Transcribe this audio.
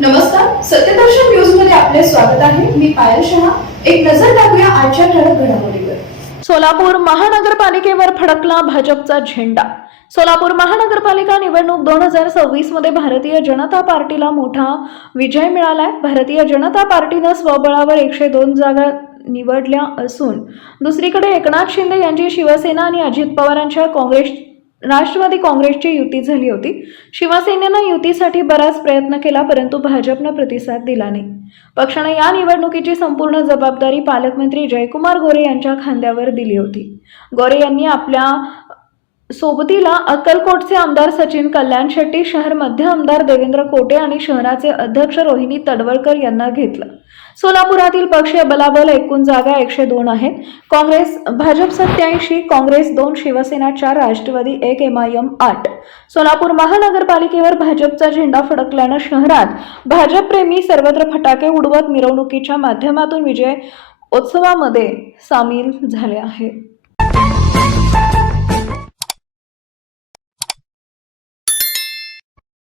नमस्कार, सत्यदर्शन न्यूज मध्ये आपले स्वागत आहे. मी पायल शहा. एक नजर टाकूया आजच्या ठळक घडामोडीवर. सोलापूर महानगरपालिकेवर फडकला भाजपचा झेंडा. सोलापूर महानगरपालिका निवडणूक 2026 मध्ये भारतीय जनता पार्टीला मोठा विजय मिळालाय. भारतीय जनता पार्टीनं स्वबळावर 102 जागा निवडल्या असून दुसरीकडे एकनाथ शिंदे यांची शिवसेना आणि अजित पवारांच्या राष्ट्रवादी काँग्रेसची युती झाली होती. शिवसेनेनं युतीसाठी बराच प्रयत्न केला, परंतु भाजपनं प्रतिसाद दिला नाही. पक्षाने या निवडणुकीची संपूर्ण जबाबदारी पालकमंत्री जयकुमार गोरे यांच्या खांद्यावर दिली होती. गोरे यांनी आपल्या सोबतीला अक्कलकोटचे आमदार सचिन कल्याण शेट्टी, शहर मध्य आमदार देवेंद्र कोटे आणि शहराचे अध्यक्ष रोहिणी तडवळकर यांना घेतलं. सोलापुरातील पक्षीय बलाबल एकूण जागा 102 आहेत. भाजप 87, काँग्रेस 2, शिवसेना 4, राष्ट्रवादी 1, MIM 8. सोलापूर महानगरपालिकेवर भाजपचा झेंडा फडकल्यानं शहरात भाजपप्रेमी सर्वत्र फटाके उडवत मिरवणुकीच्या माध्यमातून विजय उत्सवामध्ये सामील झाले आहेत.